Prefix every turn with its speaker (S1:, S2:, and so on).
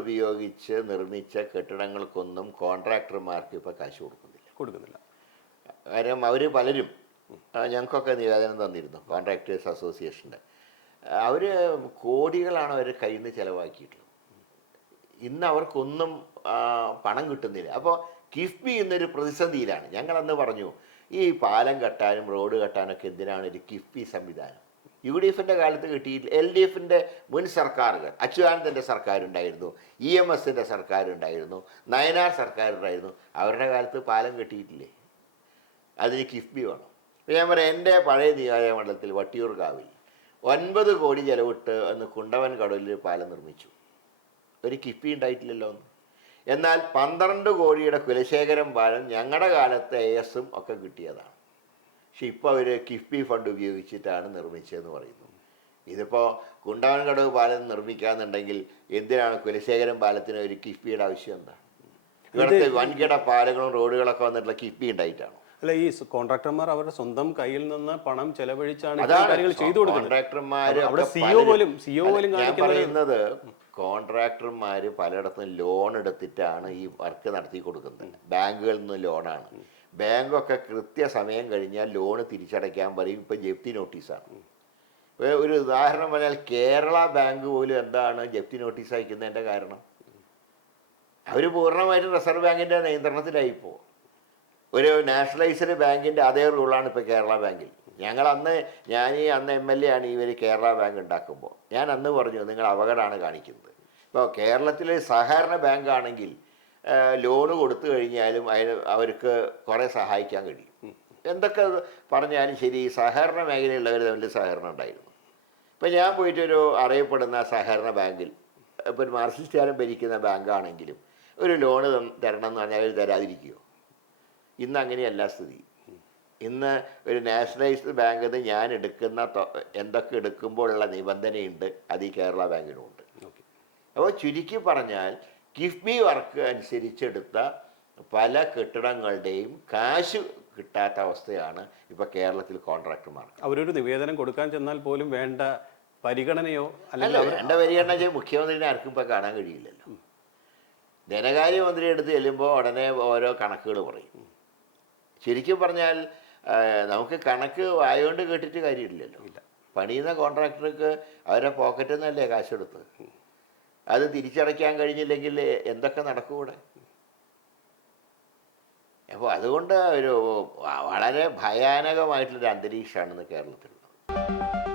S1: ഉപയോഗിച്ച് നിർമ്മിച്ച കെട്ടിടങ്ങൾക്കൊന്നും കോൺട്രാക്ടർമാർക്ക് ഇപ്പോൾ കാശ് കൊടുക്കുന്നില്ല.
S2: കൊടുക്കുന്നില്ല.
S1: കാര്യം അവർ പലരും ഞങ്ങൾക്കൊക്കെ നിവേദനം തന്നിരുന്നു കോൺട്രാക്ടേഴ്സ് അസോസിയേഷന്റെ. അവർ കോടികളാണ് അവർ കയ്യിൽ നിന്ന് ചിലവാക്കിയിട്ടുള്ളത്. ഇന്ന് അവർക്കൊന്നും പണം കിട്ടുന്നില്ല. അപ്പോൾ കിഫ്ബി എന്നൊരു പ്രതിസന്ധിയിലാണ്. ഞങ്ങളന്ന് പറഞ്ഞു ഈ പാലം കെട്ടാനും റോഡ് കെട്ടാനൊക്കെ എന്തിനാണ് ഒരു കിഫ്ബി സംവിധാനം? യു ഡി എഫിന്റെ കാലത്ത് കിട്ടിയില്ല എൽ ഡി എഫിന്റെ മുൻ സർക്കാരുകൾ അച്യുതാനന്ദന്റെ സർക്കാരുണ്ടായിരുന്നു ഇ എം എസിന്റെ സർക്കാരുണ്ടായിരുന്നു നയനാർ സർക്കാരുണ്ടായിരുന്നു അവരുടെ കാലത്ത് പാലം കിട്ടിയിട്ടില്ലേ? അതിന് കിഫ്ബി വേണം. ഞാൻ പറയാം എന്റെ പഴയ നിയോജകമണ്ഡലത്തിൽ വട്ടിയൂർക്കാവിൽ ഒൻപത് കോടി ചെലവിട്ട് അന്ന് കുണ്ടവൻ കടലിൽ പാലം നിർമ്മിച്ചു. ഒരു കിഫ്ബി ഉണ്ടായിട്ടില്ലല്ലോ ഒന്ന് എന്നാൽ പന്ത്രണ്ട് കോടിയുടെ കുലശേഖരം പാലം ഞങ്ങളുടെ കാലത്ത് എസും ഒക്കെ കിട്ടിയതാണ്. പക്ഷെ ഇപ്പോൾ അവർ കിഫ്ബി ഫണ്ട് ഉപയോഗിച്ചിട്ടാണ് നിർമ്മിച്ചതെന്ന് പറയുന്നു. ഇതിപ്പോൾ കുണ്ടവൻ കടവ് പാലം നിർമ്മിക്കാന്നുണ്ടെങ്കിൽ എന്തിനാണ് കുലശേഖരം പാലത്തിന് ഒരു കിഫ്ബിയുടെ ആവശ്യം എന്താ? ഇവിടുത്തെ വൻകിട പാലങ്ങളും റോഡുകളൊക്കെ വന്നിട്ടുള്ള കിഫ്ബി ഉണ്ടായിട്ടാണ്?
S2: അല്ല ഈ കോൺട്രാക്ടർമാർ അവരുടെ സ്വന്തം കയ്യിൽ നിന്ന് പണം ചെലവഴിച്ചാണ് കാര്യങ്ങൾ ചെയ്തു കൊടുക്കുന്നത്.
S1: കോൺട്രാക്ടർമാർ
S2: അവിടെ സിഒ പോലും സിഒ പോലും
S1: ഞാൻ പറയുന്നത് കോൺട്രാക്ടർമാര് പലയിടത്തും ലോൺ എടുത്തിട്ടാണ് ഈ വർക്ക് നടത്തി കൊടുക്കുന്നത്. ബാങ്കുകളിൽ നിന്ന് ലോണാണ്. ബാങ്കൊക്കെ കൃത്യസമയം കഴിഞ്ഞാൽ ലോണ് തിരിച്ചടയ്ക്കാൻ പറയും. ഇപ്പം ജപ്തി നോട്ടീസാണ്. ഒരു ഉദാഹരണം പറഞ്ഞാൽ കേരള ബാങ്ക് പോലും എന്താണ് ജപ്തി നോട്ടീസ് അയക്കുന്നതിന്റെ കാരണം? അവർ പൂർണമായിട്ടും റിസർവ് ബാങ്കിന്റെ നിയന്ത്രണത്തിലായിപ്പോൾ ഒരു നാഷണലൈസ്ഡ് ബാങ്കിന്റെ അതേ റൂളാണ് ഇപ്പോൾ കേരള ബാങ്കിൽ. ഞങ്ങൾ അന്ന് ഞാൻ ഈ അന്ന് എം എൽ എ ആണ് ഇവർ കേരള ബാങ്ക് ഉണ്ടാക്കുമ്പോൾ. ഞാൻ അന്ന് പറഞ്ഞു നിങ്ങൾ അപകടമാണ് കാണിക്കുന്നത്. ഇപ്പോൾ കേരളത്തിലെ സഹകരണ ബാങ്ക് ആണെങ്കിൽ ലോണ് കൊടുത്തു കഴിഞ്ഞാലും അതിന് അവർക്ക് കുറേ സഹായിക്കാൻ കഴിയും. എന്തൊക്കെ പറഞ്ഞാലും ശരി സഹകരണ മേഖലയുള്ളവർ തമ്മിൽ സഹകരണം ഉണ്ടായിരുന്നു. ഇപ്പം ഞാൻ പോയിട്ടൊരു അറിയപ്പെടുന്ന സഹകരണ ബാങ്കിൽ ഇപ്പോൾ ഒരു മാർസിസ്റ്റാരം ഭരിക്കുന്ന ബാങ്കാണെങ്കിലും ഒരു ലോണ് തരണം എന്ന് പറഞ്ഞാൽ അവർ തരാതിരിക്കുമോ ഇന്ന് അങ്ങനെയല്ല സ്ഥിതി. ഇന്ന് ഒരു നാഷണലൈസ്ഡ് ബാങ്കിൽ നിന്ന് ഞാൻ എടുക്കുന്ന എന്തൊക്കെ എടുക്കുമ്പോഴുള്ള നിബന്ധനയുണ്ട് അത് ഈ കേരള ബാങ്കിനുമുണ്ട് അപ്പോൾ ചുരുക്കി പറഞ്ഞാൽ കിഫ്ബി വർക്ക് അനുസരിച്ചെടുത്ത പല കെട്ടിടങ്ങളുടെയും കാശ് കിട്ടാത്ത അവസ്ഥയാണ് ഇപ്പോൾ കേരളത്തിൽ കോൺട്രാക്ടർമാർ
S2: അവരൊരു നിവേദനം കൊടുക്കാൻ ചെന്നാൽ പോലും വേണ്ട പരിഗണനയോ അല്ലെങ്കിൽ
S1: അല്ല വേണ്ട പരിഗണന മുഖ്യമന്ത്രിനെ ആർക്കും ഇപ്പോൾ കാണാൻ കഴിയില്ലല്ലോ. ധനകാര്യമന്ത്രി എടുത്ത് ചെല്ലുമ്പോൾ ഉടനെ ഓരോ കണക്കുകൾ പറയും. ശരിക്കും പറഞ്ഞാൽ നമുക്ക് കണക്ക് വായോണ്ട് കേട്ടിട്ട് കാര്യമില്ലല്ലോ.
S2: ഇല്ല.
S1: പണിയുന്ന കോൺട്രാക്ടർക്ക് അവരെ പോക്കറ്റിൽ നിന്നല്ലേ കാശെടുത്ത്? അത് തിരിച്ചടയ്ക്കാൻ കഴിഞ്ഞില്ലെങ്കിൽ എന്തൊക്കെ നടക്കും ഇവിടെ അപ്പോൾ അതുകൊണ്ട് ഒരു വളരെ ഭയാനകമായിട്ടുള്ളൊരു അന്തരീക്ഷമാണ് ഇന്ന് കേരളത്തിലുള്ളത്.